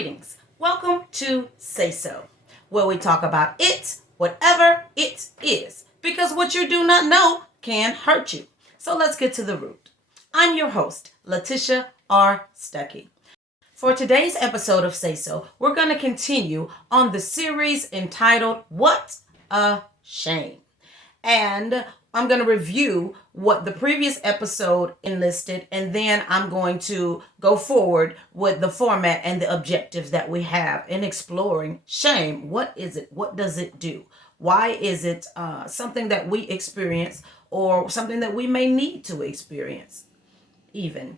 Greetings. Welcome to Say So, where we talk about it, whatever it is, because what you do not know can hurt you. So let's get to the root. I'm your host, Letitia R. Stuckey. For today's episode of Say So, we're going to continue on the series entitled What a Shame. And I'm going to review what the previous episode enlisted, and then I'm going to go forward with the format and the objectives that we have in exploring shame. What is it? What does it do? Why is it something that we experience or something that we may need to experience even?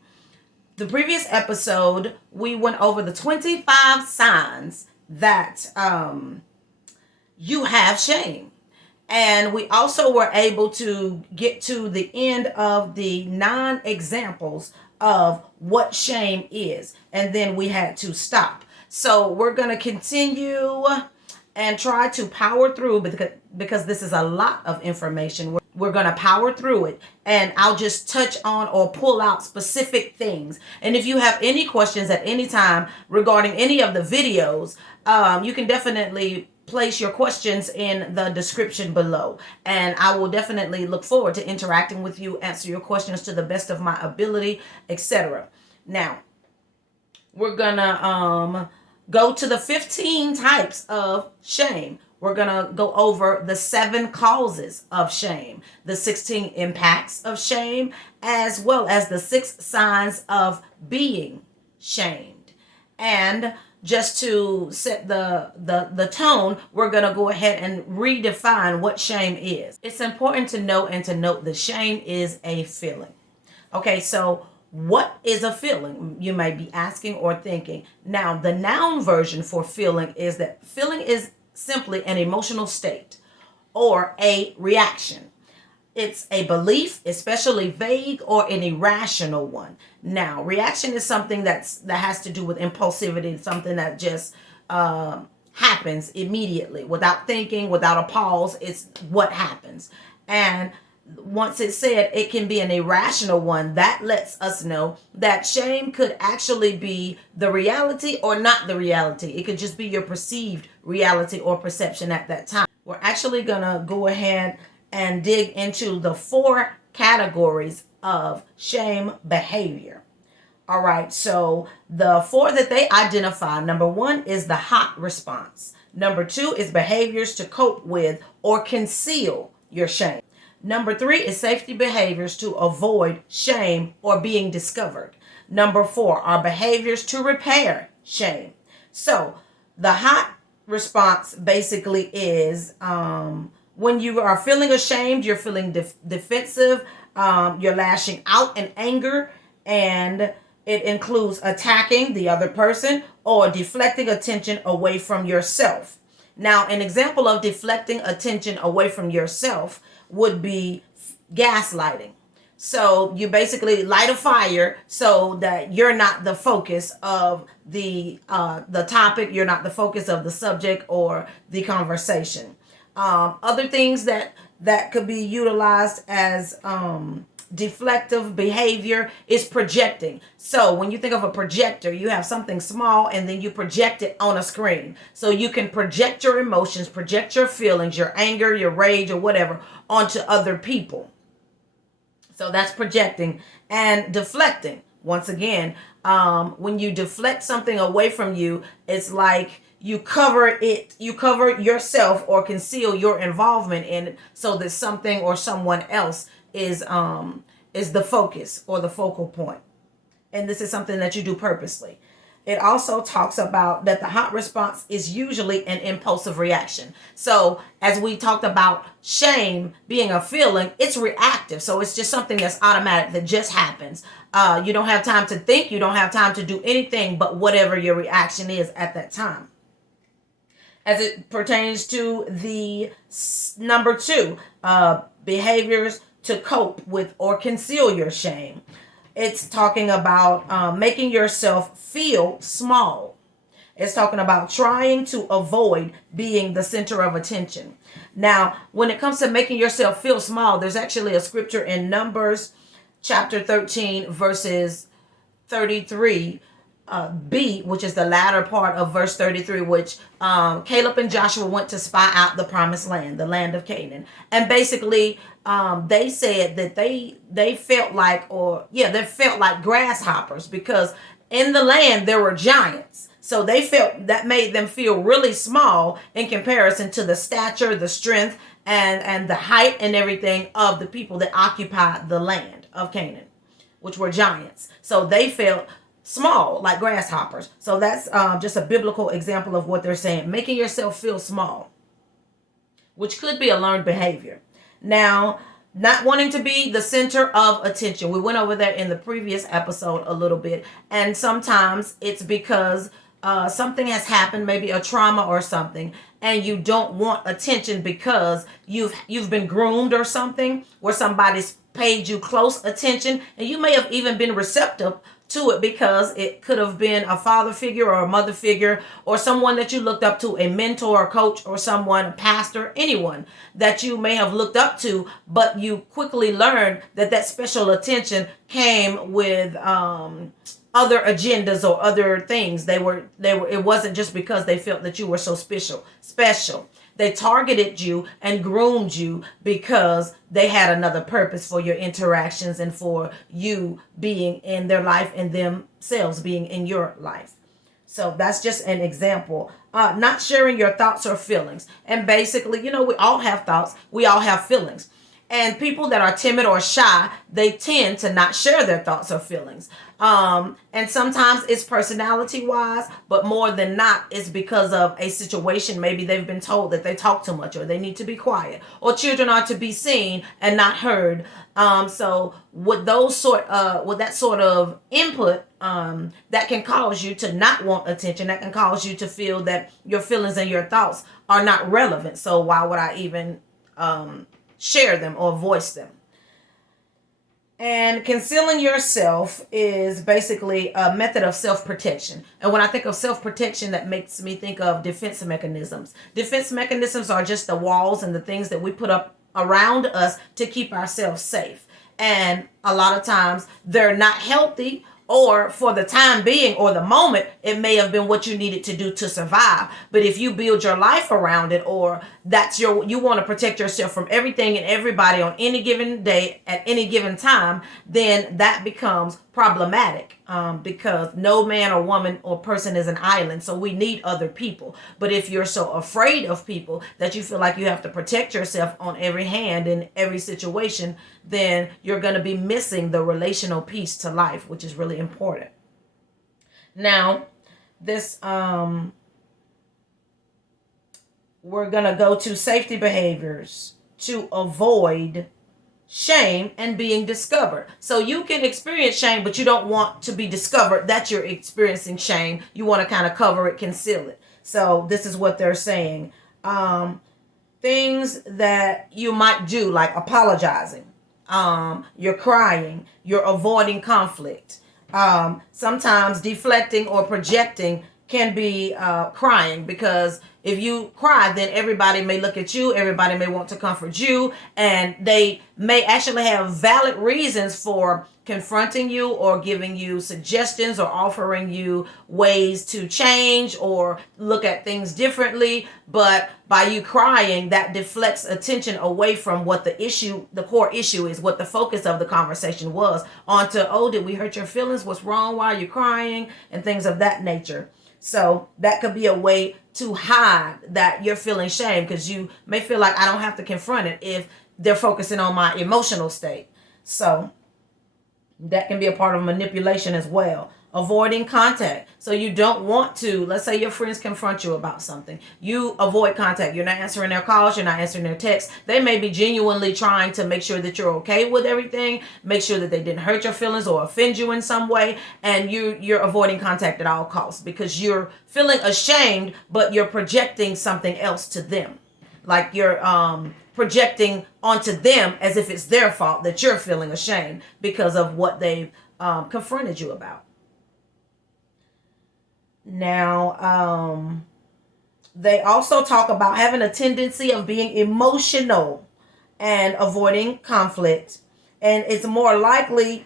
The previous episode, we went over the 25 signs that you have shame. And we also were able to get to the end of the 9 examples of what shame is. And then we had to stop. So we're going to continue and try to power through because this is a lot of information. We're going to power through it. And I'll just touch on or pull out specific things. And if you have any questions at any time regarding any of the videos, you can definitely place your questions in the description below, and I will definitely look forward to interacting with you, answer your questions to the best of my ability, etc. Now, we're gonna go to the 15 types of shame. We're gonna go over the 7 causes of shame, the 16 impacts of shame, as well as the 6 signs of being shamed. And just to set the tone, we're going to go ahead and redefine what shame is. It's important to know and to note that shame is a feeling. Okay, so what is a feeling? You may be asking or thinking. Now, the noun version for feeling is that feeling is simply an emotional state or a reaction. It's a belief, especially vague or an irrational one. Now, reaction is something that has to do with impulsivity, something that just happens immediately without thinking, without a pause. It's what happens. And once it's said, it can be an irrational one. That lets us know that shame could actually be the reality or not the reality. It could just be your perceived reality or perception at that time. We're actually going to go ahead and dig into the 4 categories of shame behavior. All right, so the 4 that they identify, number 1 is the hot response. Number 2 is behaviors to cope with or conceal your shame. Number 3 is safety behaviors to avoid shame or being discovered. Number 4 are behaviors to repair shame. So the hot response basically is when you are feeling ashamed, you're feeling defensive, you're lashing out in anger, and it includes attacking the other person or deflecting attention away from yourself. Now, an example of deflecting attention away from yourself would be gaslighting. So you basically light a fire so that you're not the focus of the topic, you're not the focus of the subject or the conversation. Other things that could be utilized as deflective behavior is projecting. So when you think of a projector, you have something small and then you project it on a screen. So you can project your emotions, project your feelings, your anger, your rage, or whatever onto other people. So that's projecting. And deflecting. Once again, when you deflect something away from you, it's like you cover yourself or conceal your involvement in it so that something or someone else is the focus or the focal point. And this is something that you do purposely. It also talks about that the hot response is usually an impulsive reaction. So as we talked about shame being a feeling, it's reactive. So it's just something that's automatic that just happens. You don't have time to think. You don't have time to do anything but whatever your reaction is at that time. As it pertains to the number 2, behaviors to cope with or conceal your shame. It's talking about making yourself feel small. It's talking about trying to avoid being the center of attention. Now, when it comes to making yourself feel small, there's actually a scripture in Numbers chapter 13, verses 33 B, which is the latter part of verse 33, which Caleb and Joshua went to spy out the promised land, the land of Canaan. And basically, they said that they felt like, they felt like grasshoppers, because in the land there were giants. So they felt that made them feel really small in comparison to the stature, the strength, and the height and everything of the people that occupied the land of Canaan, which were giants. So they felt small, like grasshoppers. So that's just a biblical example of what they're saying, making yourself feel small, which could be a learned behavior. Now, not wanting to be the center of attention. We went over that in the previous episode a little bit. And sometimes it's because something has happened, maybe a trauma or something, and you don't want attention because you've been groomed or something, where somebody's paid you close attention, and you may have even been receptive to it because it could have been a father figure or a mother figure or someone that you looked up to, a mentor, a coach, or someone, a pastor, anyone that you may have looked up to, but you quickly learned that special attention came with other agendas or other things. It wasn't just because they felt that you were so special. They targeted you and groomed you because they had another purpose for your interactions and for you being in their life and themselves being in your life. So that's just an example. Not sharing your thoughts or feelings. And basically, we all have thoughts. We all have feelings. And people that are timid or shy, they tend to not share their thoughts or feelings. And sometimes it's personality wise, but more than not, it's because of a situation. Maybe they've been told that they talk too much, or they need to be quiet, or children are to be seen and not heard. So with that sort of input, that can cause you to not want attention. That can cause you to feel that your feelings and your thoughts are not relevant. So why would I even share them or voice them? And concealing yourself is basically a method of self-protection. And when I think of self-protection, that makes me think of defense mechanisms. Defense mechanisms are just the walls and the things that we put up around us to keep ourselves safe. And a lot of times they're not healthy, or for the time being or the moment, it may have been what you needed to do to survive. But if you build your life around it, or you want to protect yourself from everything and everybody on any given day at any given time, then that becomes problematic, because no man or woman or person is an island. So we need other people. But if you're so afraid of people that you feel like you have to protect yourself on every hand in every situation, then you're going to be missing the relational piece to life, which is really important. Now, this we're going to go to safety behaviors to avoid shame and being discovered. So you can experience shame, but you don't want to be discovered that you're experiencing shame. You want to kind of cover it, conceal it. So this is what they're saying. Things that you might do, like apologizing. You're crying. You're avoiding conflict. Sometimes deflecting or projecting can be crying, because if you cry, then everybody may look at you, everybody may want to comfort you, and they may actually have valid reasons for confronting you or giving you suggestions or offering you ways to change or look at things differently. But by you crying, that deflects attention away from what the core issue is, what the focus of the conversation was, onto, oh, did we hurt your feelings? What's wrong? Why are you crying? And things of that nature. So that could be a way to hide that you're feeling shame, because you may feel like I don't have to confront it if they're focusing on my emotional state. So that can be a part of manipulation as well. Avoiding contact. So you don't want to, let's say your friends confront you about something. You avoid contact. You're not answering their calls. You're not answering their texts. They may be genuinely trying to make sure that you're okay with everything. Make sure that they didn't hurt your feelings or offend you in some way. And you're avoiding contact at all costs because you're feeling ashamed, but you're projecting something else to them. Like you're projecting onto them as if it's their fault that you're feeling ashamed because of what they've confronted you about. Now, they also talk about having a tendency of being emotional and avoiding conflict. And it's more likely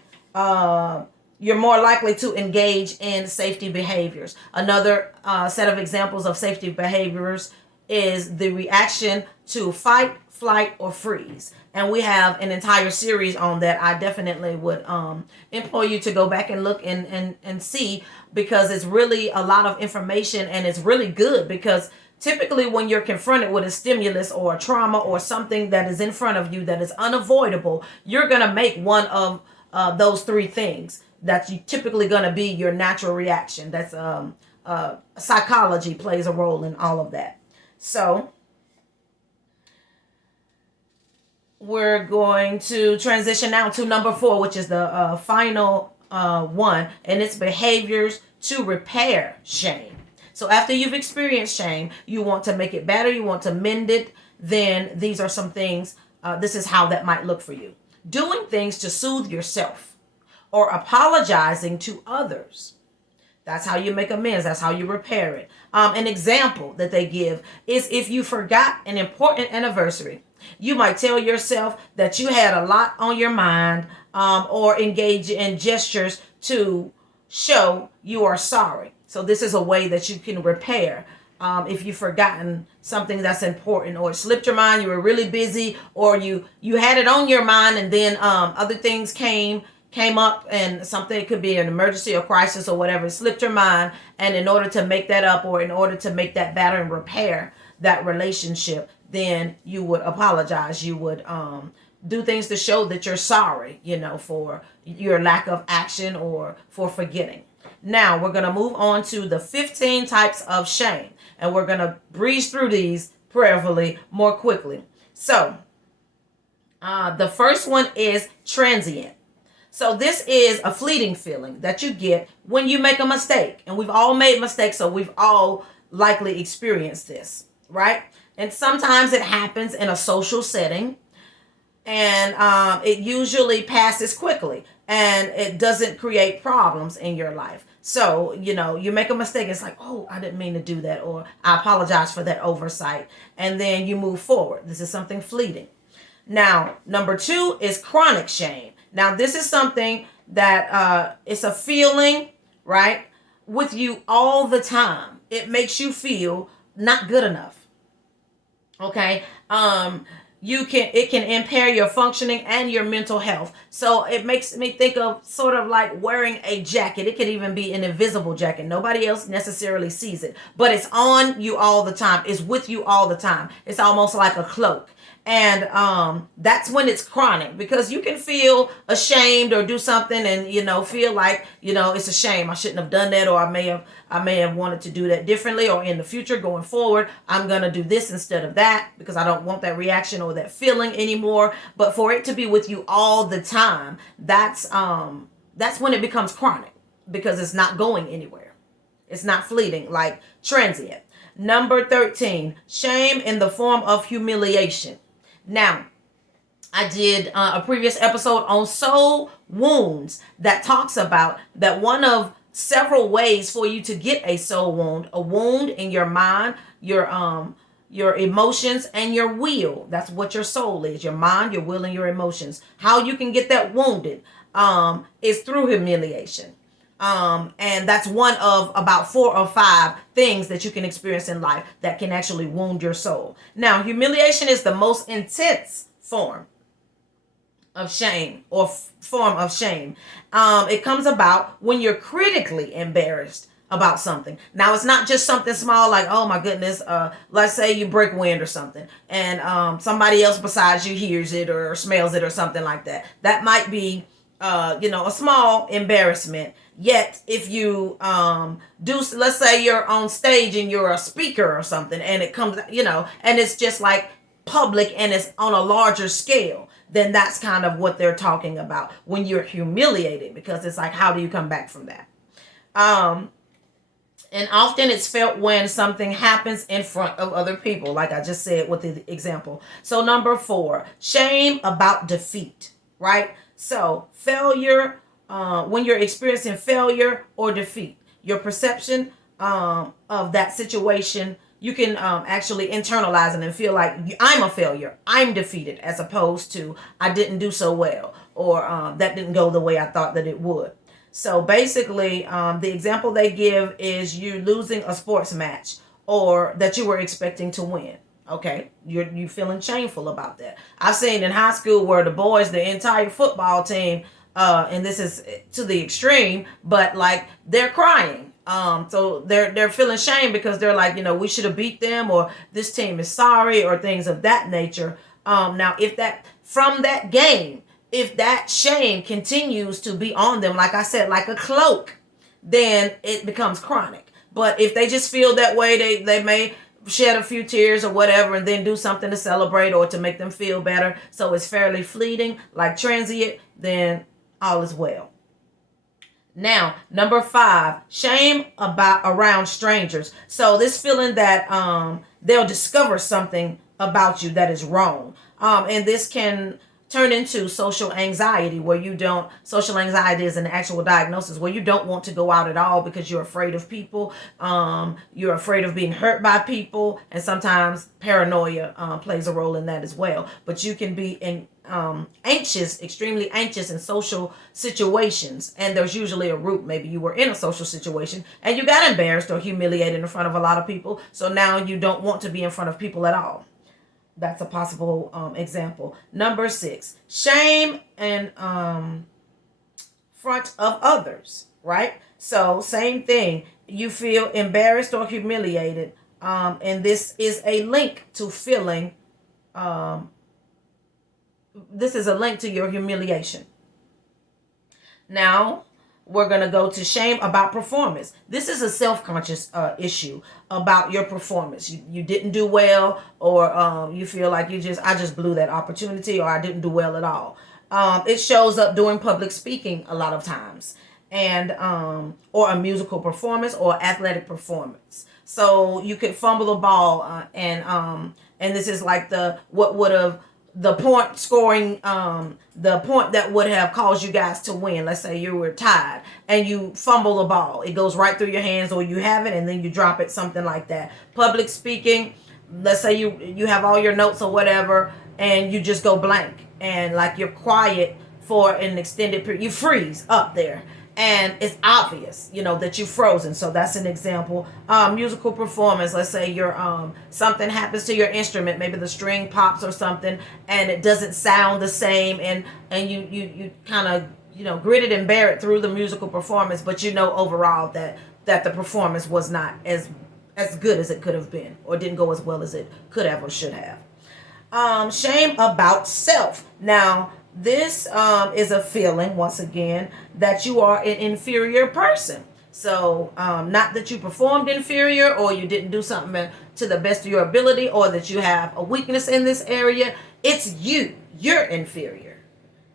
you're more likely to engage in safety behaviors. Another set of examples of safety behaviors is the reaction to fight, flight, or freeze. And we have an entire series on that. I definitely would implore you to go back and look and see, because it's really a lot of information, and it's really good because typically when you're confronted with a stimulus or a trauma or something that is in front of you that is unavoidable, you're going to make one of those three things that's typically going to be your natural reaction. That's psychology plays a role in all of that. So we're going to transition now to number 4, which is the final one, and it's behaviors to repair shame. So after you've experienced shame, you want to make it better, you want to mend it, then these are some things, this is how that might look for you. Doing things to soothe yourself or apologizing to others. That's how you make amends. That's how you repair it. An example that they give is if you forgot an important anniversary, you might tell yourself that you had a lot on your mind, or engage in gestures to show you are sorry. So this is a way that you can repair. If you've forgotten something that's important, or it slipped your mind, you were really busy, or you had it on your mind, and then other things came up, and something, it could be an emergency or crisis or whatever, it slipped your mind, and in order to make that up, or in order to make that better and repair that relationship, then you would apologize. You would do things to show that you're sorry, for your lack of action or for forgetting. Now we're going to move on to the 15 types of shame, and we're going to breeze through these prayerfully more quickly. So the first one is transient. So this is a fleeting feeling that you get when you make a mistake. And we've all made mistakes, so we've all likely experienced this, right? And sometimes it happens in a social setting, and it usually passes quickly, and it doesn't create problems in your life. So, you make a mistake, it's like, oh, I didn't mean to do that, or I apologize for that oversight. And then you move forward. This is something fleeting. Now, number 2 is chronic shame. Now, this is something that it's a feeling, right, with you all the time. It makes you feel not good enough. Okay? It can impair your functioning and your mental health. So it makes me think of sort of like wearing a jacket. It could even be an invisible jacket. Nobody else necessarily sees it, but it's on you all the time. It's with you all the time. It's almost like a cloak. And that's when it's chronic, because you can feel ashamed or do something and, feel like, it's a shame. I shouldn't have done that, or I may have wanted to do that differently, or in the future going forward, I'm going to do this instead of that because I don't want that reaction or that feeling anymore. But for it to be with you all the time, that's when it becomes chronic, because it's not going anywhere. It's not fleeting, like transient. Number 13, shame in the form of humiliation. Now, I did a previous episode on soul wounds that talks about that one of several ways for you to get a soul wound, a wound in your mind, your emotions, and your will. That's what your soul is, your mind, your will, and your emotions. How you can get that wounded is through humiliation. And that's one of about 4 or 5 things that you can experience in life that can actually wound your soul. Now, humiliation is the most intense form of shame, or form of shame. It comes about when you're critically embarrassed about something. Now, it's not just something small like, oh my goodness, let's say you break wind or something, and somebody else besides you hears it or smells it or something like that. That might be a small embarrassment. Yet if you let's say you're on stage and you're a speaker or something, and it comes, and it's just like public and it's on a larger scale, then that's kind of what they're talking about when you're humiliated, because it's like, how do you come back from that? And often it's felt when something happens in front of other people, like I just said with the example. So number 4, shame about defeat, right? So failure, when you're experiencing failure or defeat, your perception of that situation, you can actually internalize it and feel like I'm a failure, I'm defeated, as opposed to I didn't do so well, or that didn't go the way I thought that it would. So basically, the example they give is you losing a sports match or that you were expecting to win. Okay, you feeling shameful about that. I've seen in high school where the boys, the entire football team, and this is to the extreme, but like they're crying. So they're feeling shame because they're like, we should have beat them, or this team is sorry, or things of that nature. Now, if that from that game, if that shame continues to be on them, like I said, like a cloak, then it becomes chronic. But if they just feel that way, they may shed a few tears or whatever and then do something to celebrate or to make them feel better. So it's fairly fleeting, like transient, then all is well. Now, number 5, shame about around strangers. So this feeling that they'll discover something about you that is wrong. And this can turn into social anxiety, where social anxiety is an actual diagnosis where you don't want to go out at all because you're afraid of people. You're afraid of being hurt by people, and sometimes paranoia plays a role in that as well. But you can be anxious, extremely anxious in social situations, and there's usually a root. Maybe you were in a social situation and you got embarrassed or humiliated in front of a lot of people, so now you don't want to be in front of people at all. That's a possible example. Number 6, shame in front of others, right? So same thing. You feel embarrassed or humiliated, and this is a link to feeling. This is a link to your humiliation. Now, we're going to go to shame about performance. This is a self-conscious issue about your performance. You didn't do well, or you feel like I just blew that opportunity, or I didn't do well at all. It shows up during public speaking a lot of times, and or a musical performance or athletic performance. So you could fumble a ball, and this is like the point scoring, the point that would have caused you guys to win. Let's say you were tied and you fumble a ball. It goes right through your hands, or you have it and then you drop it, something like that. Public speaking, let's say you have all your notes or whatever and you just go blank, and like you're quiet for an extended period. You freeze up there. And it's obvious, that you've frozen. So that's an example. Musical performance. Let's say something happens to your instrument. Maybe the string pops or something, and it doesn't sound the same. And you kind of grit it and bear it through the musical performance. But overall that the performance was not as good as it could have been, or didn't go as well as it could have or should have. Shame about self. Now, this is a feeling, once again, that you are an inferior person. So not that you performed inferior, or you didn't do something to the best of your ability, or that you have a weakness in this area. It's you're inferior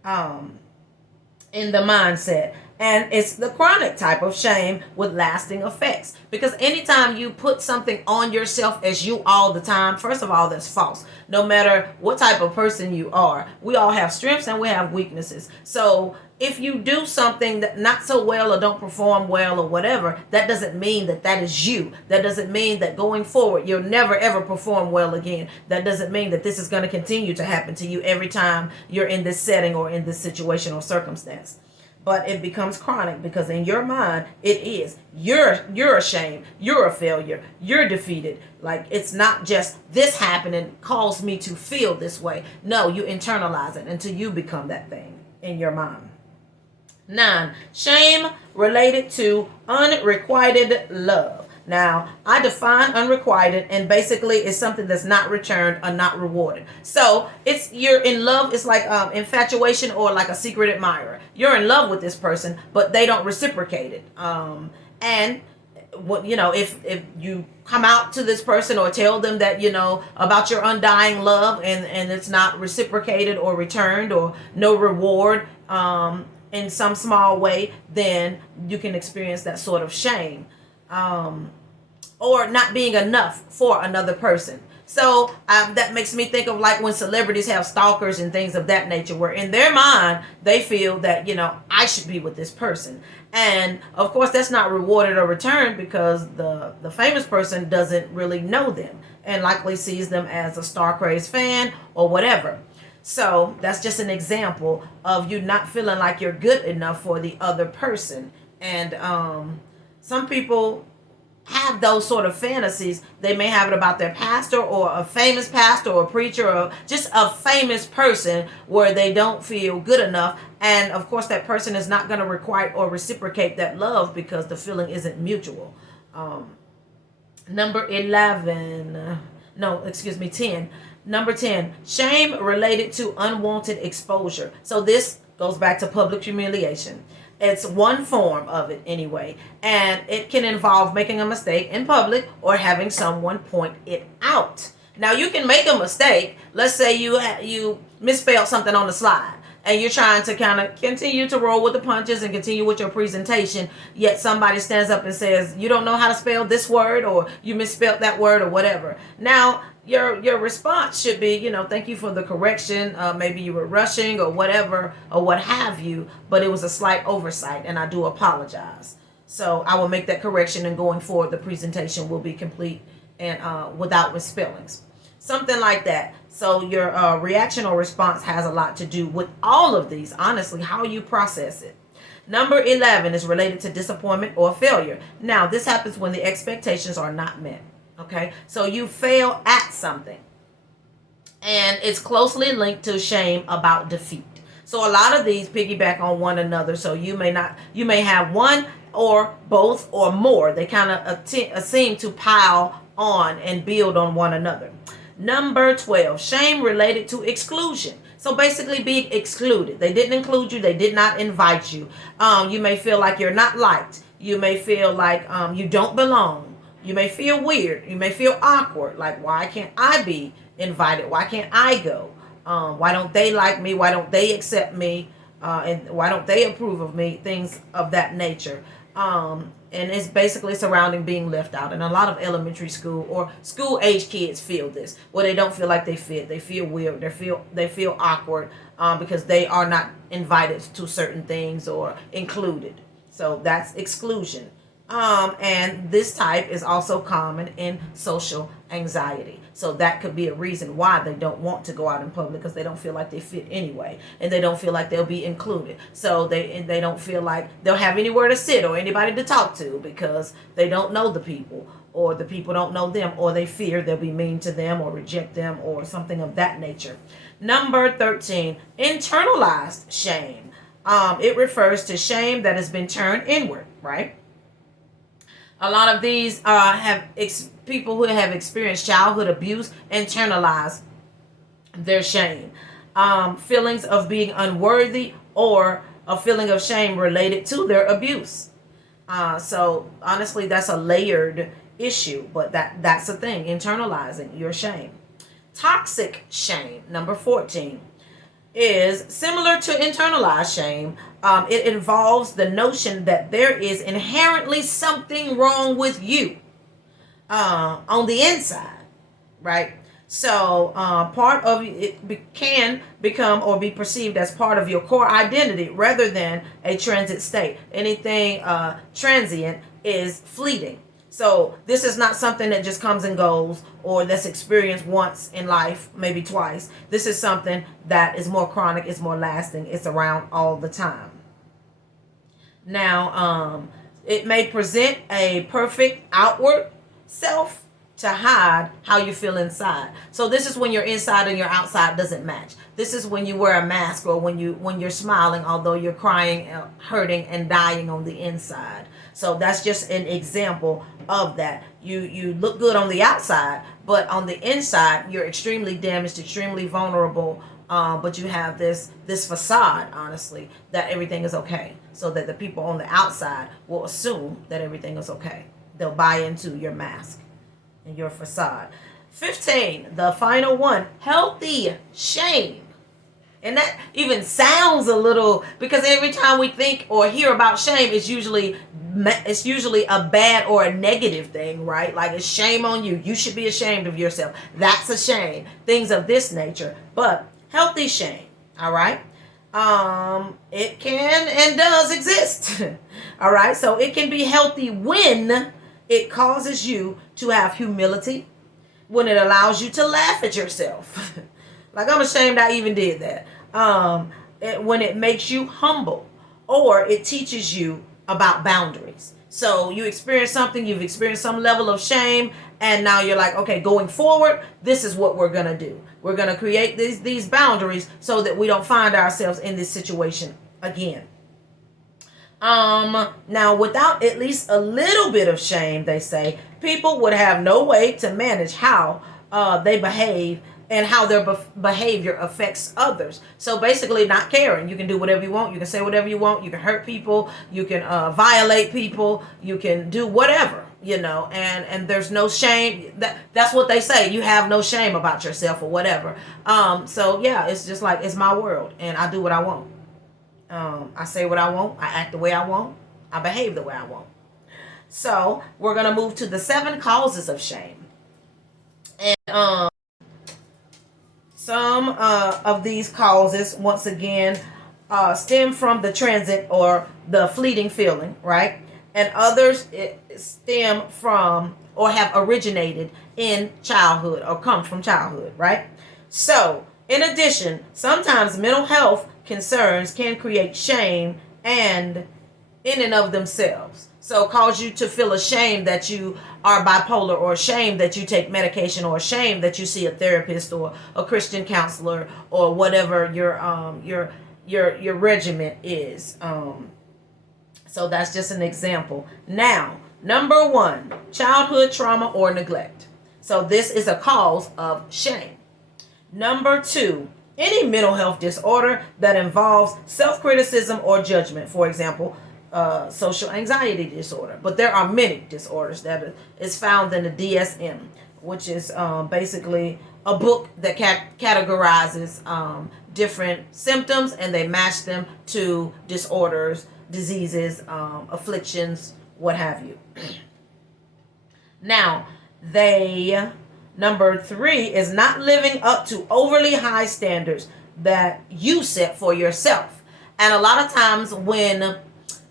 in the mindset. And it's the chronic type of shame with lasting effects. Because anytime you put something on yourself as you all the time, first of all, that's false. No matter what type of person you are, we all have strengths and we have weaknesses. So if you do something that not so well, or don't perform well, or whatever, that doesn't mean that is you. That doesn't mean that going forward you'll never ever perform well again. That doesn't mean that this is going to continue to happen to you every time you're in this setting or in this situation or circumstance. But it becomes chronic because in your mind it is you're ashamed, you're a failure, you're defeated. Like, it's not just this happened and caused me to feel this way. No, you internalize it until you become that thing in your mind. 9, shame related to unrequited love. Now, I define unrequited, and basically it's something that's not returned or not rewarded. So you're in love. It's like infatuation, or like a secret admirer. You're in love with this person, but they don't reciprocate it. And what if you come out to this person or tell them that about your undying love, and it's not reciprocated or returned, or no reward in some small way, then you can experience that sort of shame. Or not being enough for another person. So that makes me think of like when celebrities have stalkers and things of that nature, where in their mind they feel that I should be with this person, and of course that's not rewarded or returned because the famous person doesn't really know them and likely sees them as a star-crazed fan or whatever. So that's just an example of you not feeling like you're good enough for the other person. And some people have those sort of fantasies. They may have it about their pastor or a famous pastor or preacher or just a famous person where they don't feel good enough. And of course, that person is not going to requite or reciprocate that love because the feeling isn't mutual. Number 11, no, excuse me, 10. Number 10, shame related to unwanted exposure. So this goes back to public humiliation. It's one form of it anyway, and it can involve making a mistake in public or having someone point it out. Now you can make a mistake. Let's say you misspelled something on the slide, and you're trying to kind of continue to roll with the punches and continue with your presentation, yet somebody stands up and says, you don't know how to spell this word, or you misspelled that word, or whatever. Now, your response should be, thank you for the correction. Maybe you were rushing or whatever, or what have you, but it was a slight oversight, and I do apologize. So I will make that correction, and going forward, the presentation will be complete and without misspellings. Something like that. So your reaction or response has a lot to do with all of these, honestly, how you process it. Number 11 is related to disappointment or failure. Now, this happens when the expectations are not met. Okay, so you fail at something, and it's closely linked to shame about defeat. So a lot of these piggyback on one another. So you may have one or both or more. They kind of seem to pile on and build on one another. Number 12, shame related to exclusion. So basically being excluded. They didn't include you. They did not invite you. You may feel like you're not liked. You may feel like you don't belong. You may feel weird. You may feel awkward. Like, why can't I be invited? Why can't I go? Why don't they like me? Why don't they accept me? And why don't they approve of me? Things of that nature. And it's basically surrounding being left out. And a lot of elementary school or school age kids feel this, where they don't feel like they fit. They feel weird. They feel awkward because they are not invited to certain things or included. So that's exclusion. And this type is also common in social anxiety. So that could be a reason why they don't want to go out in public, because they don't feel like they fit anyway, and they don't feel like they'll be included. So they don't feel like they'll have anywhere to sit or anybody to talk to, because they don't know the people, or the people don't know them, or they fear they'll be mean to them or reject them or something of that nature. Number 13, internalized shame. It refers to shame that has been turned inward, right? A lot of these people who have experienced childhood abuse internalize their shame. Feelings of being unworthy or a feeling of shame related to their abuse. So honestly, that's a layered issue, but that's the thing, internalizing your shame. Toxic shame, number 14, is similar to internalized shame. It involves the notion that there is inherently something wrong with you on the inside, right? So part of it can become or be perceived as part of your core identity rather than a transit state. Anything transient is fleeting. So this is not something that just comes and goes, or that's experienced once in life, maybe twice. This is something that is more chronic, it's more lasting, it's around all the time. Now, it may present a perfect outward self to hide how you feel inside. So this is when your inside and your outside doesn't match. This is when you wear a mask, or when you're smiling, although you're crying, hurting, and dying on the inside. So that's just an example of that. You look good on the outside, but on the inside, you're extremely damaged, extremely vulnerable. But you have this facade, honestly, that everything is okay, so that the people on the outside will assume that everything is okay. They'll buy into your mask and your facade. 15, the final one, healthy shame. And that even sounds a little, because every time we think or hear about shame, it's usually a bad or a negative thing, right? Like, it's shame on you. You should be ashamed of yourself. That's a shame. Things of this nature. But healthy shame, all right? It can and does exist. All right? So it can be healthy when it causes you to have humility, when it allows you to laugh at yourself, Like, I'm ashamed I even did that. When it makes you humble, or it teaches you about boundaries. So you experience something, you've experienced some level of shame, and now you're like, okay, going forward, this is what we're gonna do. We're gonna create these boundaries so that we don't find ourselves in this situation again. Now, without at least a little bit of shame, they say, people would have no way to manage how they behave and how their behavior affects others. So basically, not caring. You can do whatever you want. You can say whatever you want. You can hurt people. You can violate people. You can do whatever, and there's no shame. That's what they say. You have no shame about yourself or whatever. So yeah, it's just like, it's my world, and I do what I want. I say what I want. I act the way I want. I behave the way I want. So we're going to move to the 7 causes of shame. And some of these causes, once again, stem from the transit or the fleeting feeling, right? And others stem from or have originated in childhood or come from childhood, right? So, in addition, sometimes mental health concerns can create shame and in and of themselves. So cause you to feel ashamed that you are bipolar, or ashamed that you take medication, or ashamed that you see a therapist or a Christian counselor, or whatever your regiment is. So that's just an example. Now, number 1, childhood trauma or neglect. So this is a cause of shame. Number 2, any mental health disorder that involves self-criticism or judgment. For example, social anxiety disorder. But there are many disorders that is found in the DSM, which is basically a book that categorizes different symptoms, and they match them to disorders, diseases, afflictions, what have you. Now, number 3 is not living up to overly high standards that you set for yourself. And a lot of times when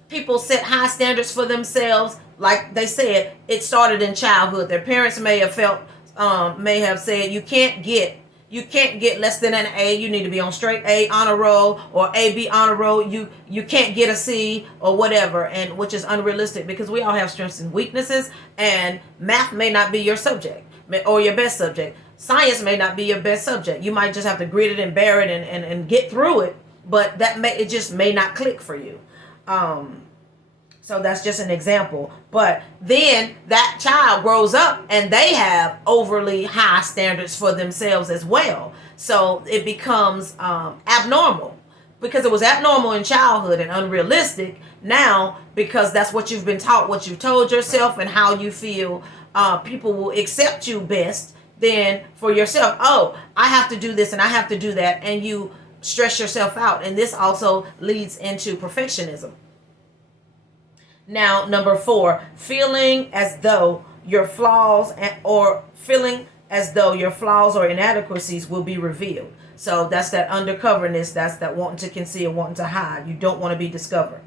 people set high standards for themselves, like they said, it started in childhood. Their parents may have said, you can't get less than an A. You need to be on straight A honor roll, or AB honor roll. You can't get a C or whatever, and which is unrealistic, because we all have strengths and weaknesses, and math may not be your subject or your best subject. Science may not be your best subject. You might just have to grit it and bear it and get through it, but it just may not click for you. So that's just an example. But then that child grows up and they have overly high standards for themselves as well. So it becomes abnormal, because it was abnormal in childhood and unrealistic now, because that's what you've been taught, what you've told yourself, and how you feel people will accept you best than for yourself. Oh, I have to do this and I have to do that, and you stress yourself out. And this also leads into perfectionism. Now, number 4, feeling as though your flaws or inadequacies will be revealed. So that's that undercoverness, that's that wanting to conceal, wanting to hide. You don't want to be discovered.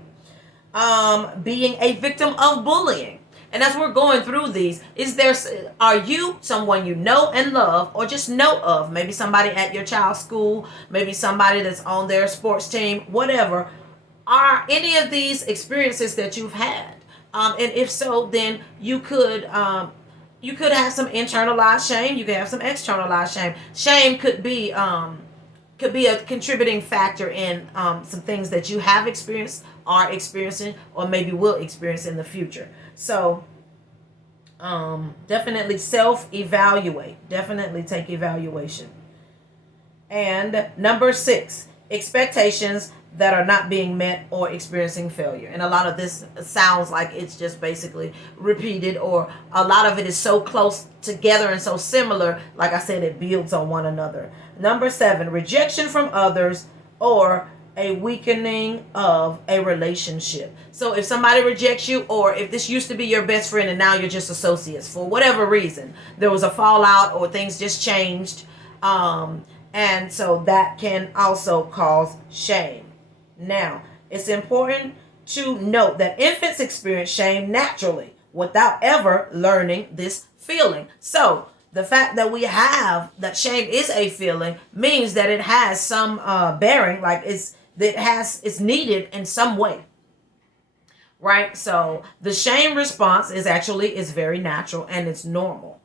Being a victim of bullying. And as we're going through these, are you someone you know and love, or just know of? Maybe somebody at your child's school, maybe somebody that's on their sports team, whatever. Are any of these experiences that you've had? And if so, then you could have some internalized shame. You could have some externalized shame. Shame could be a contributing factor in some things that you have experienced, are experiencing, or maybe will experience in the future. So definitely self-evaluate. Definitely take evaluation. And number 6, expectations that are not being met or experiencing failure. And a lot of this sounds like it's just basically repeated, or a lot of it is so close together and so similar. Like I said, it builds on one another. Number 7, rejection from others or a weakening of a relationship. So if somebody rejects you, or if this used to be your best friend and now you're just associates for whatever reason, there was a fallout or things just changed. And so that can also cause shame. Now, it's important to note that infants experience shame naturally without ever learning this feeling. So the fact that we have that shame is a feeling means that it has some bearing, like it's needed in some way, right? So the shame response is very natural and it's normal.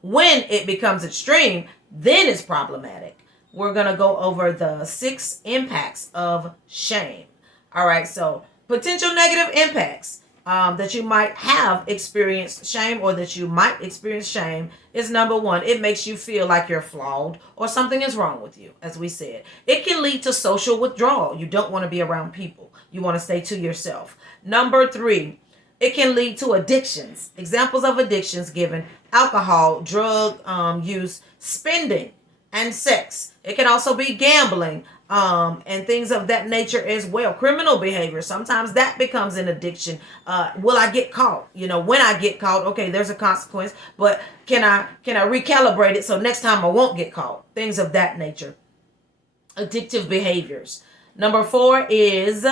When it becomes extreme, then it's problematic. We're gonna go over the 6 impacts of shame. All right, so potential negative impacts that you might have experienced shame, or that you might experience shame, is number 1, it makes you feel like you're flawed or something is wrong with you. As we said, it can lead to social withdrawal. You don't want to be around people. You want to stay to yourself. Number 3, it can lead to addictions. Examples of addictions given: alcohol, drug use, spending, and sex. It can also be gambling, and things of that nature as well. Criminal behavior, sometimes that becomes an addiction. Will I get caught? When I get caught, okay, there's a consequence, but can I recalibrate it so next time I won't get caught? Things of that nature. Addictive behaviors. Number 4 is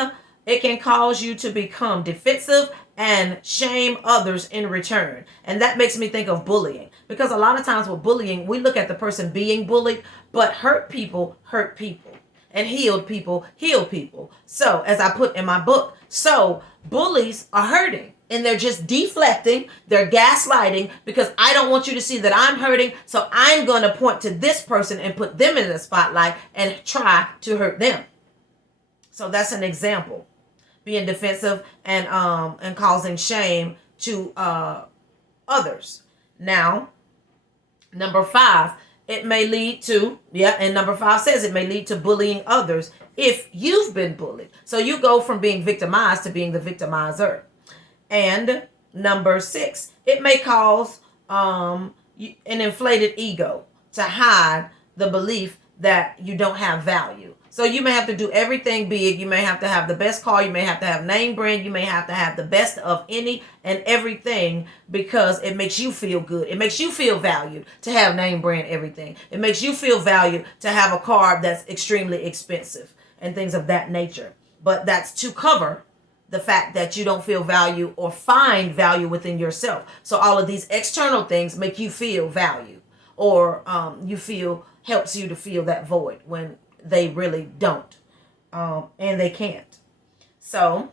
it can cause you to become defensive and shame others in return. And that makes me think of bullying, because a lot of times with bullying, we look at the person being bullied, but hurt people hurt people, and healed people heal people. So, as I put in my book, so bullies are hurting and they're just deflecting, they're gaslighting, because I don't want you to see that I'm hurting, so I'm going to point to this person and put them in the spotlight and try to hurt them. So that's an example. Being defensive and causing shame to others. Now, number 5, it may lead to, and number 5 says it may lead to bullying others if you've been bullied. So you go from being victimized to being the victimizer. And number 6, it may cause an inflated ego to hide the belief that you don't have value. So you may have to do everything big. You may have to have the best car. You may have to have name brand. You may have to have the best of any and everything, because it makes you feel good. It makes you feel valued to have name brand everything. It makes you feel valued to have a car that's extremely expensive and things of that nature. But that's to cover the fact that you don't feel value or find value within yourself. So all of these external things make you feel value, or helps you to feel that void when they really don't, and they can't. So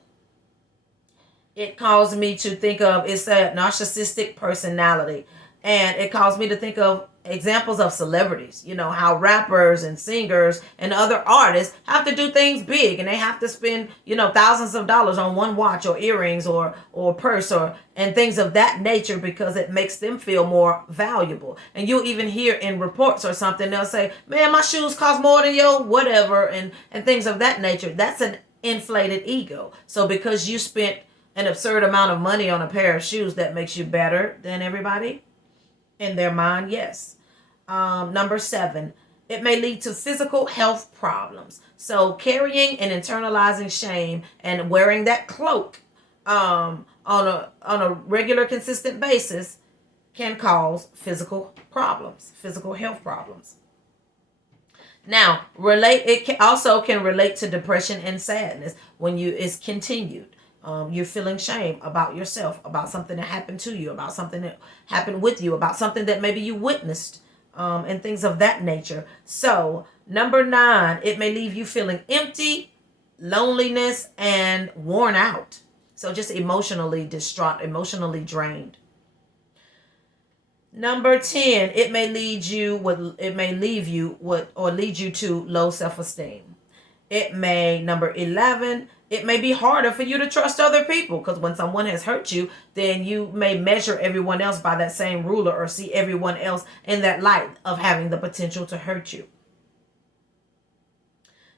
it caused me to think of, it's a narcissistic personality, and it caused me to think of examples of celebrities. How rappers and singers and other artists have to do things big, and they have to spend thousands of dollars on one watch or earrings or purse and things of that nature, because it makes them feel more valuable. And you'll even hear in reports or something, they'll say, man, my shoes cost more than your whatever, and things of that nature. That's an inflated ego. So because you spent an absurd amount of money on a pair of shoes, that makes you better than everybody in their mind. Yes. Number 7, it may lead to physical health problems. So carrying and internalizing shame and wearing that cloak on a regular, consistent basis can cause physical problems, physical health problems. Now, also can relate to depression and sadness when it's continued. You're feeling shame about yourself, about something that happened to you, about something that happened with you, about something that maybe you witnessed, and things of that nature. So, number 9, it may leave you feeling empty, loneliness, and worn out. So just emotionally distraught, emotionally drained. Number 10, it may lead you to low self-esteem. Number 11, it may be harder for you to trust other people, because when someone has hurt you, then you may measure everyone else by that same ruler, or see everyone else in that light of having the potential to hurt you.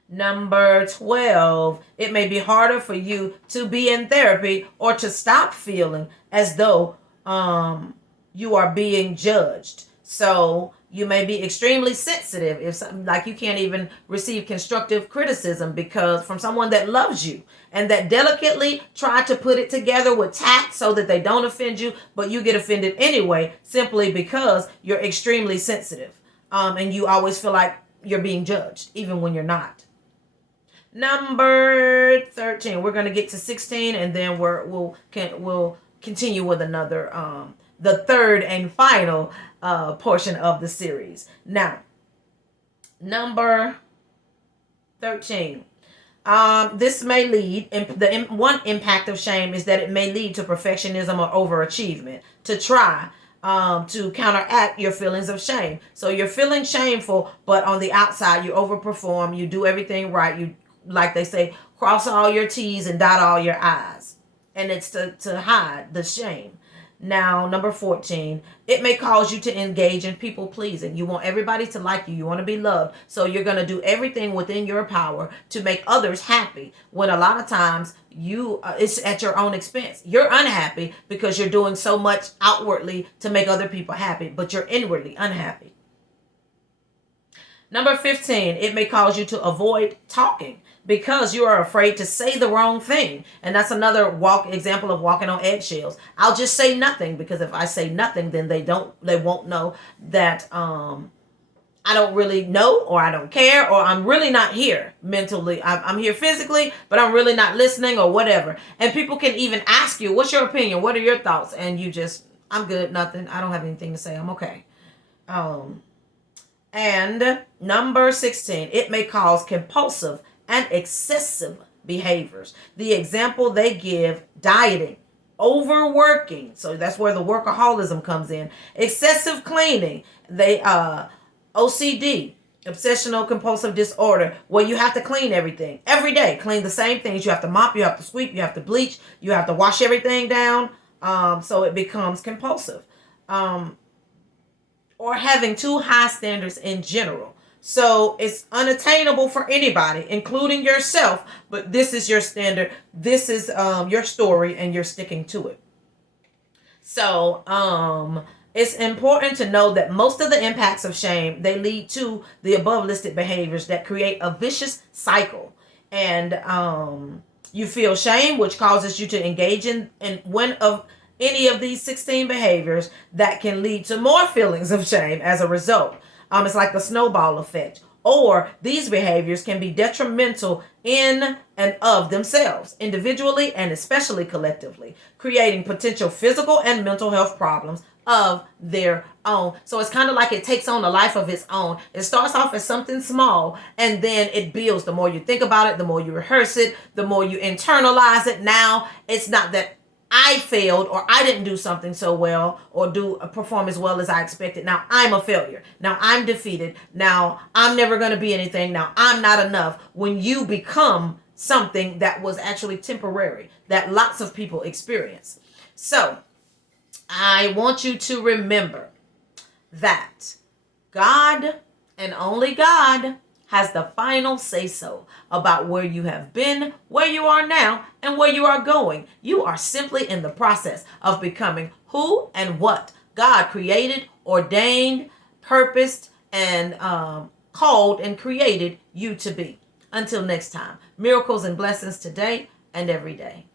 Number 12, it may be harder for you to be in therapy or to stop feeling as though you are being judged. So you may be extremely sensitive if something like you can't even receive constructive criticism because from someone that loves you and that delicately tried to put it together with tact so that they don't offend you, but you get offended anyway simply because you're extremely sensitive, and you always feel like you're being judged even when you're not. Number 13, we're going to get to 16 and then we'll continue with another the third and final portion of the series. Now, number 13. This may lead, one impact of shame is that it may lead to perfectionism or overachievement to try to counteract your feelings of shame. So you're feeling shameful, but on the outside you overperform, you do everything right, you, like they say, cross all your T's and dot all your I's. And it's to hide the shame. Now, number 14, it may cause you to engage in people pleasing. You want everybody to like you. You want to be loved. So you're going to do everything within your power to make others happy, when a lot of times it's at your own expense. You're unhappy because you're doing so much outwardly to make other people happy, but you're inwardly unhappy. Number 15, it may cause you to avoid talking because you are afraid to say the wrong thing. And that's another example of walking on eggshells. I'll just say nothing, because if I say nothing, then they won't know that I don't really know, or I don't care, or I'm really not here mentally. I'm here physically, but I'm really not listening, or whatever. And people can even ask you, what's your opinion? What are your thoughts? And you just, I'm good, nothing. I don't have anything to say. I'm okay. And number 16, it may cause compulsive and excessive behaviors. The example they give: dieting, overworking. So that's where the workaholism comes in. Excessive cleaning. OCD, obsessional compulsive disorder, where you have to clean everything every day. Clean the same things. You have to mop, you have to sweep, you have to bleach, you have to wash everything down. So it becomes compulsive. Or having too high standards in general. So it's unattainable for anybody, including yourself, but this is your standard. This is your story, and you're sticking to it. So it's important to know that most of the impacts of shame, they lead to the above listed behaviors that create a vicious cycle. And you feel shame, which causes you to engage in one of any of these 16 behaviors that can lead to more feelings of shame as a result. It's like the snowball effect. Or these behaviors can be detrimental in and of themselves, individually and especially collectively, creating potential physical and mental health problems of their own. So it's kind of like it takes on a life of its own. It starts off as something small, and then it builds. The more you think about it, the more you rehearse it, the more you internalize it. Now it's not that I failed, or I didn't do something so well, or perform as well as I expected. Now I'm a failure. Now I'm defeated. Now I'm never going to be anything. Now I'm not enough. When you become something that was actually temporary, that lots of people experience. So I want you to remember that God, and only God, has the final say-so about where you have been, where you are now, and where you are going. You are simply in the process of becoming who and what God created, ordained, purposed, and called and created you to be. Until next time, miracles and blessings today and every day.